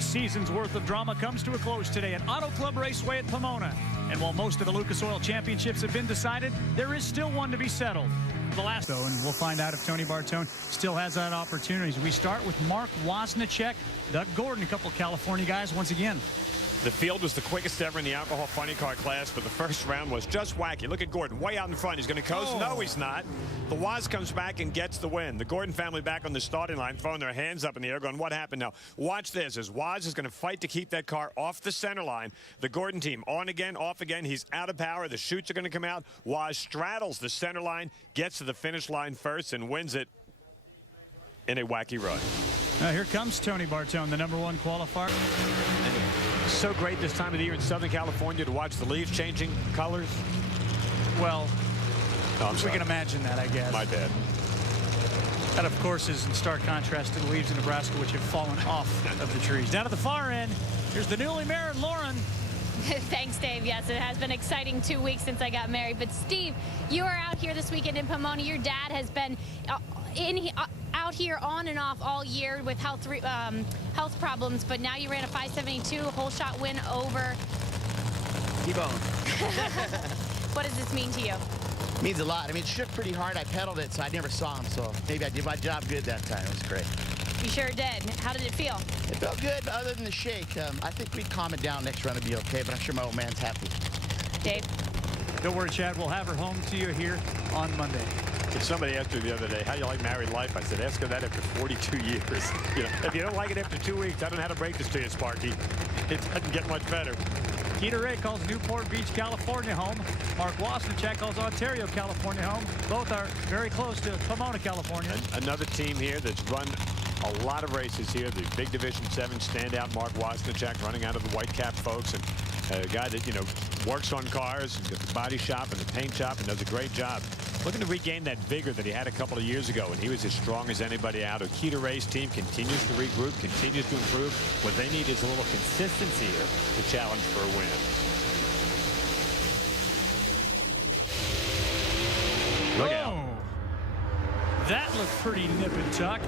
Season's worth of drama comes to a close today at Auto Club Raceway at Pomona. And while most of the Lucas Oil Championships have been decided, there is still one to be settled. The last, though, and we'll find out if Tony Bartone still has that opportunity. We start with Mark Woznichak, Doug Gordon, a couple of California guys once again. The field was the quickest ever in the alcohol funny car class, but the first round was just wacky. Look at Gordon, way out in front. He's going to coast. No, he's not. The Woz comes back and gets the win. The Gordon family back on the starting line, throwing their hands up in the air, going, what happened now? Watch this, as Woz is going to fight to keep that car off the center line. The Gordon team on again, off again. He's out of power. The chutes are going to come out. Woz straddles the center line, gets to the finish line first, and wins it in a wacky run. Here comes Tony Bartone, the #1 qualifier. So great this time of the year in Southern California to watch the leaves changing colors. Well, oh, we can imagine that, I guess. My bad. That, of course, is in stark contrast to the leaves in Nebraska, which have fallen off of the trees. Down to the far end, here's the newly married Lauren. Thanks, Dave. Yes, it has been exciting 2 weeks since I got married. But, Steve, you are out here this weekend in Pomona. Your dad has been out here on and off all year with health problems, but now you ran a 572 whole shot win over T-Bone. What does this mean to you? Means a lot. I mean, it shook pretty hard. I pedaled it, so I never saw him. So maybe I did my job good that time. It was great. You sure did. How did it feel? It felt good, but other than the shake. I think we'd calm it down next run to be okay, but I'm sure my old man's happy. Dave? Don't worry, Chad. We'll have her home to you here on Monday. If somebody asked me the other day, how do you like married life? I said, ask her that after 42 years. You know, if you don't like it after 2 weeks, I don't know how to break this to you, Sparky. It doesn't get much better. Keita Ray calls Newport Beach, California home. Mark Woznichak calls Ontario, California home. Both are very close to Pomona, California. Another team here that's run a lot of races here. The big Division 7 standout, Mark Woznichak, running out of the white cap folks, and a guy that, you know, works on cars, got the body shop and the paint shop, and does a great job. Looking to regain that vigor that he had a couple of years ago, and he was as strong as anybody out. Keita Ray's team continues to regroup, continues to improve. What they need is a little consistency here to challenge for a win. Look out. That looked pretty nip and tuck.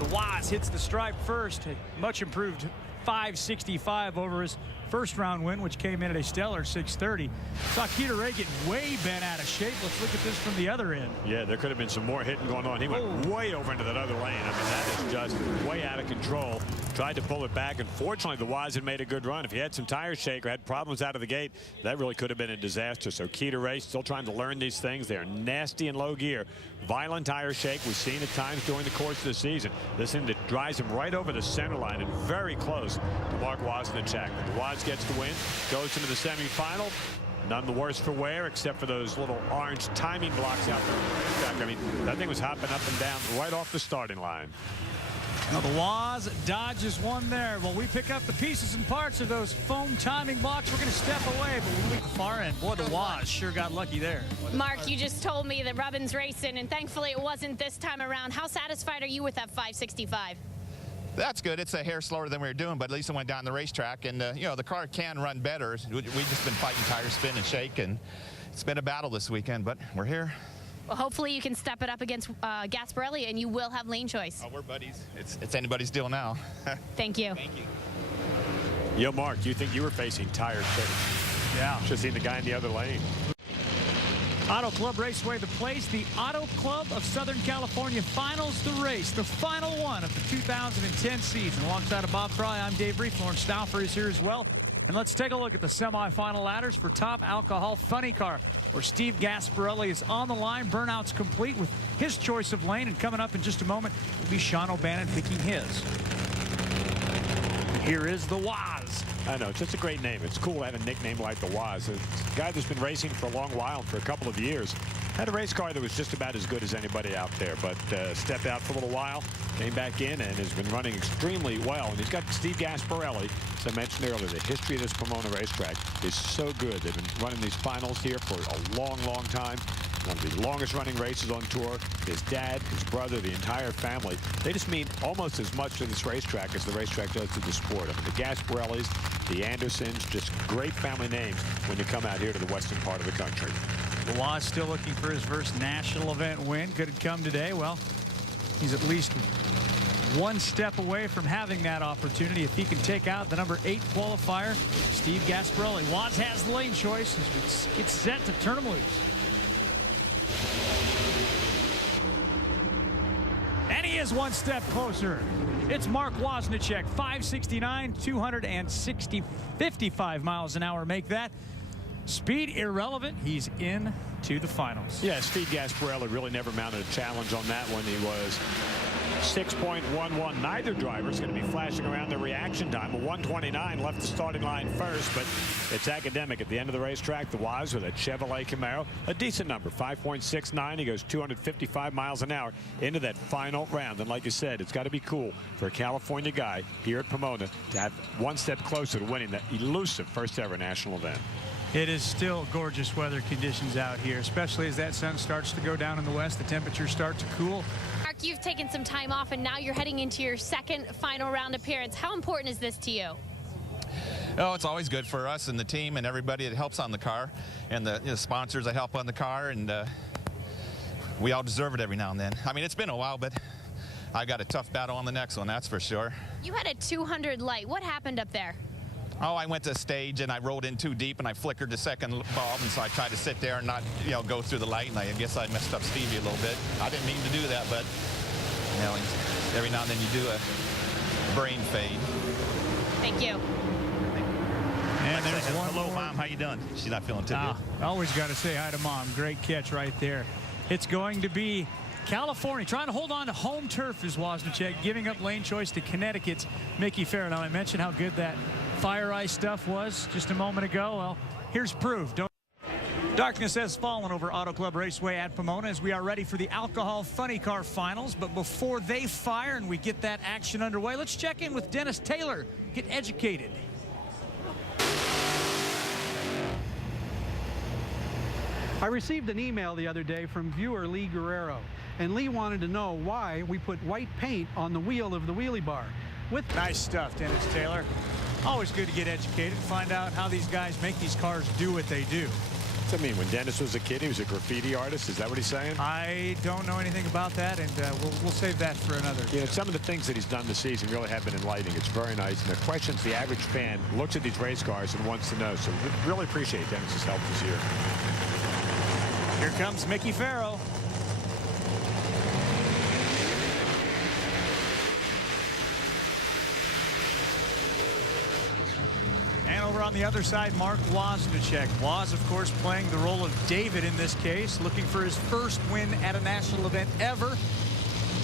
The Woz hits the stripe first. A much improved 565 over his first round win, which came in at a stellar 630. Saw Keita Ray get way bent out of shape. Let's look at this from the other end. Yeah, there could have been some more hitting going on. He went way over into that other lane. I mean, that is just way out of control. Tried to pull it back, and fortunately, the Woz had made a good run. If he had some tire shake or had problems out of the gate, that really could have been a disaster. So Keita Ray still trying to learn these things. They're nasty in low gear. Violent tire shake we've seen at times during the course of the season. This thing that drives him right over the center line and very close to Mark Woznichak. The Woz gets the win, goes into the semifinal. None the worse for wear, except for those little orange timing blocks out there. I mean, that thing was hopping up and down right off the starting line. Now the Woz dodges one there. Well, we pick up the pieces and parts of those foam timing blocks. We're going to step away, but when we get far end, boy, the Woz sure got lucky there. Mark, you just told me that Rubbin's racing, and thankfully it wasn't this time around. How satisfied are you with that 565? That's good. It's a hair slower than we were doing, but at least it went down the racetrack. And, you know, the car can run better. We've just been fighting tire spin and shake, and it's been a battle this weekend, but we're here. Well, hopefully you can step it up against Gasparelli, and you will have lane choice. Oh, we're buddies. It's anybody's deal now. Thank you. Thank you. Yo, Mark, you think you were facing tire shake? Yeah. Should have seen the guy in the other lane. Auto Club Raceway, the place. The Auto Club of Southern California finals the race, the final one of the 2010 season. Alongside of Bob Fry, I'm Dave Reef. Lauren Stauffer is here as well. And let's take a look at the semifinal ladders for Top Alcohol Funny Car, where Steve Gasparelli is on the line. Burnout's complete with his choice of lane. And coming up in just a moment will be Sean O'Bannon picking his. Here is the Woz. I know, it's just a great name. It's cool to have a nickname like the Woz. A guy that's been racing for a long while, for a couple of years. Had a race car that was just about as good as anybody out there, but stepped out for a little while, came back in, and has been running extremely well. And he's got Steve Gasparelli. As I mentioned earlier, the history of this Pomona racetrack is so good. They've been running these finals here for a long, long time. One of the longest running races on tour. His dad, his brother, the entire family, they just mean almost as much to this racetrack as the racetrack does to the sport. I mean, the Gasparellis, the Andersons, just great family names when you come out here to the western part of the country. The Woz still looking for his first national event win. Could it come today? Well, he's at least one step away from having that opportunity if he can take out the number 8 qualifier, Steve Gasparelli. Woz has the lane choice as we get set to turn him loose. And he is one step closer. It's Mark Woznichak, 569, 55 miles an hour. Make that speed irrelevant. He's in to the finals. Yeah, Steve Gasparelli really never mounted a challenge on that one. He was 6.11. Neither driver is going to be flashing around their reaction time. A 129 left the starting line first, but it's academic at the end of the racetrack. The Woz with a Chevrolet Camaro, a decent number, 5.69. He goes 255 miles an hour into that final round. And like you said, it's got to be cool for a California guy here at Pomona to have one step closer to winning that elusive first ever national event. It is still gorgeous weather conditions out here, especially as that sun starts to go down in the west. The temperatures start to cool. Mark, you've taken some time off, and now you're heading into your second final round appearance. How important is this to you? Oh, it's always good for us and the team and everybody that helps on the car, and the sponsors that help on the car, and we all deserve it every now and then. I mean, it's been a while, but I got a tough battle on the next one, that's for sure. You had a 200 light. What happened up there? Oh, I went to stage and I rolled in too deep and I flickered the second bulb, and so I tried to sit there and not, go through the light, and I guess I messed up Stevie a little bit. I didn't mean to do that, but every now and then you do a brain fade. Thank you. And there's one hello, more. Mom. How you doing? She's not feeling too good. Always got to say hi to Mom. Great catch right there. It's going to be California trying to hold on to home turf is Woznichak, giving up lane choice to Connecticut's Mickey Farrow. Now, I mentioned how good that fire ice stuff was just a moment ago. Well, here's proof. Darkness has fallen over Auto Club Raceway at Pomona as we are ready for the Alcohol Funny Car Finals. But before they fire and we get that action underway, let's check in with Dennis Taylor. Get educated. I received an email the other day from viewer Lee Guerrero, and Lee wanted to know why we put white paint on the wheel of the wheelie bar. Nice stuff, Dennis Taylor. Always good to get educated and find out how these guys make these cars do what they do. What's that mean? When Dennis was a kid, he was a graffiti artist? Is that what he's saying? I don't know anything about that, and we'll save that for another. Some of the things that he's done this season really have been enlightening. It's very nice. And the questions the average fan looks at these race cars and wants to know. So we really appreciate Dennis's help this year. Here comes Mickey Farrow. And over on the other side, Mark Woznichak. Woz, of course, playing the role of David in this case, looking for his first win at a national event ever.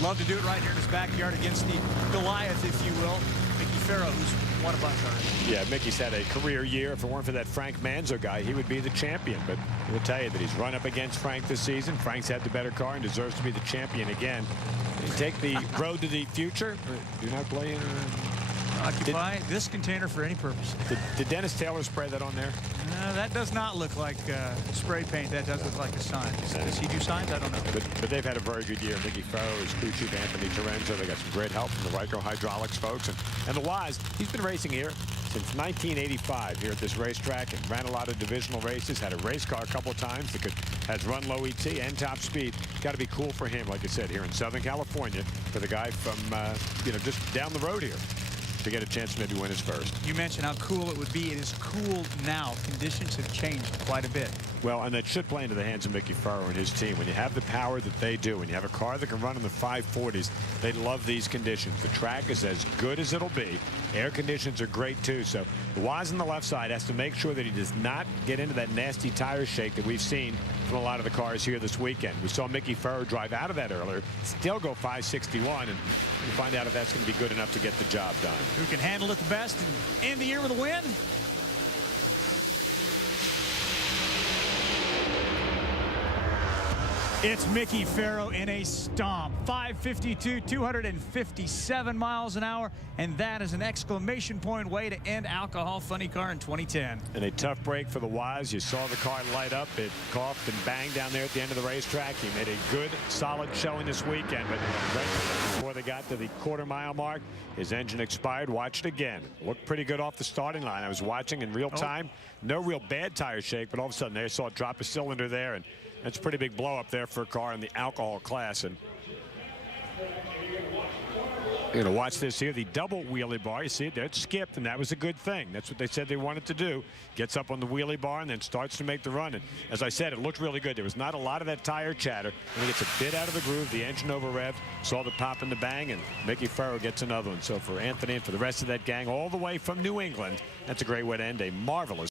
Love to do it right here in his backyard against the Goliath, if you will. Mickey Farrow, who's won a bunch already. Yeah, Mickey's had a career year. If it weren't for that Frank Manzo guy, he would be the champion. But we'll tell you that he's run up against Frank this season. Frank's had the better car and deserves to be the champion again. You take the road to the future. Do not play in. Occupy this container for any purpose. Did Dennis Taylor spray that on there? That does not look like spray paint. That does look like a sign. Does he do signs? I don't know. But they've had a very good year. Mickey Farrow, his crew chief Anthony Terenzo. They got some great help from the Ryco Hydraulics folks. And the Woz, he's been racing here since 1985 here at this racetrack and ran a lot of divisional races. Had a race car a couple of times that has run low ET and top speed. Got to be cool for him, like I said, here in Southern California, for the guy from just down the road here, to get a chance to maybe win his first. You mentioned how cool it would be. It is cool now. Conditions have changed quite a bit. Well, and that should play into the hands of Mickey Farrow and his team. When you have the power that they do, and you have a car that can run in the 540s, they love these conditions. The track is as good as it'll be. Air conditions are great, too. So the Woz on the left side has to make sure that he does not get into that nasty tire shake that we've seen from a lot of the cars here this weekend. We saw Mickey Farrow drive out of that earlier, still go 561, and we'll find out if that's going to be good enough to get the job done. Who can handle it the best and end the year with a win? It's Mickey Farrow in a stomp. 552, 257 miles an hour, and that is an exclamation point way to end Alcohol Funny Car in 2010. And a tough break for the Woz. You saw the car light up. It coughed and banged down there at the end of the racetrack. He made a good, solid showing this weekend, but right before they got to the quarter-mile mark, his engine expired. Watch it again. Looked pretty good off the starting line. I was watching in real time. No real bad tire shake, but all of a sudden they saw it drop a cylinder there, and that's a pretty big blow up there for a car in the alcohol class. And You're going to watch this here, the double wheelie bar. You see it there, it's skipped, and that was a good thing. That's what they said they wanted to do. Gets up on the wheelie bar and then starts to make the run. And as I said, it looked really good. There was not a lot of that tire chatter. And he gets a bit out of the groove, the engine over rev, saw the pop and the bang, and Mickey Farrow gets another one. So for Anthony and for the rest of that gang all the way from New England, that's a great way to end a marvelous